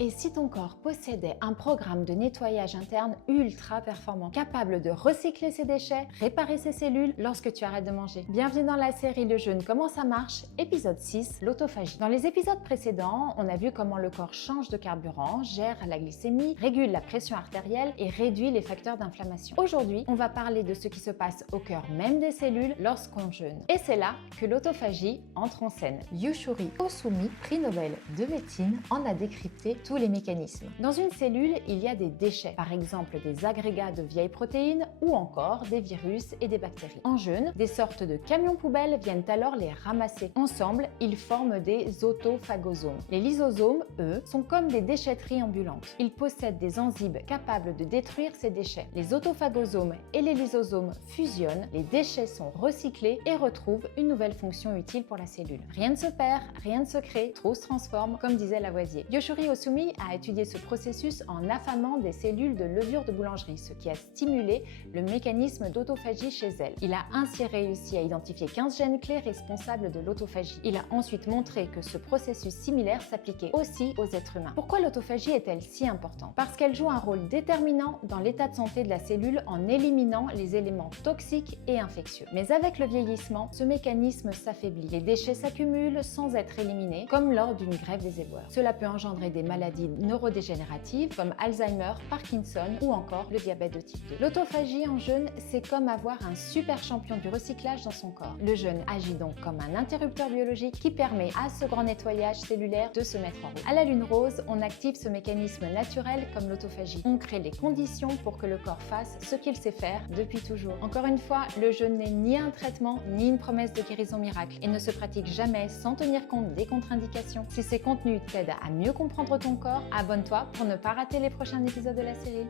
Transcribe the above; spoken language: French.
Et si ton corps possédait un programme de nettoyage interne ultra performant, capable de recycler ses déchets, réparer ses cellules lorsque tu arrêtes de manger? Bienvenue dans la série Le jeûne, comment ça marche? Épisode 6, l'autophagie. Dans les épisodes précédents, on a vu comment le corps change de carburant, gère la glycémie, régule la pression artérielle et réduit les facteurs d'inflammation. Aujourd'hui, on va parler de ce qui se passe au cœur même des cellules lorsqu'on jeûne. Et c'est là que l'autophagie entre en scène. Yoshuri Osumi, prix Nobel de médecine, en a décrypté tous les mécanismes. Dans une cellule, il y a des déchets, par exemple des agrégats de vieilles protéines ou encore des virus et des bactéries. En jeûne, des sortes de camions poubelles viennent alors les ramasser. Ensemble, ils forment des autophagosomes. Les lysosomes, eux, sont comme des déchetteries ambulantes. Ils possèdent des enzymes capables de détruire ces déchets. Les autophagosomes et les lysosomes fusionnent, les déchets sont recyclés et retrouvent une nouvelle fonction utile pour la cellule. Rien ne se perd, rien ne se crée, tout se transforme, comme disait Lavoisier. Yoshuri Osumi a étudié ce processus en affamant des cellules de levure de boulangerie, ce qui a stimulé le mécanisme d'autophagie chez elles. Il a ainsi réussi à identifier 15 gènes clés responsables de l'autophagie. Il a ensuite montré que ce processus similaire s'appliquait aussi aux êtres humains. Pourquoi l'autophagie est-elle si importante? Parce qu'elle joue un rôle déterminant dans l'état de santé de la cellule en éliminant les éléments toxiques et infectieux. Mais avec le vieillissement, ce mécanisme s'affaiblit. Les déchets s'accumulent sans être éliminés, comme lors d'une grève des éboueurs. Cela peut engendrer des maladies neurodégénératives comme Alzheimer, Parkinson ou encore le diabète de type 2. L'autophagie en jeûne, c'est comme avoir un super champion du recyclage dans son corps. Le jeûne agit donc comme un interrupteur biologique qui permet à ce grand nettoyage cellulaire de se mettre en route. À la lune rose, on active ce mécanisme naturel comme l'autophagie. On crée les conditions pour que le corps fasse ce qu'il sait faire depuis toujours. Encore une fois, le jeûne n'est ni un traitement ni une promesse de guérison miracle et ne se pratique jamais sans tenir compte des contre-indications. Si ces contenus t'aident à mieux comprendre ton corps, abonne-toi pour ne pas rater les prochains épisodes de la série.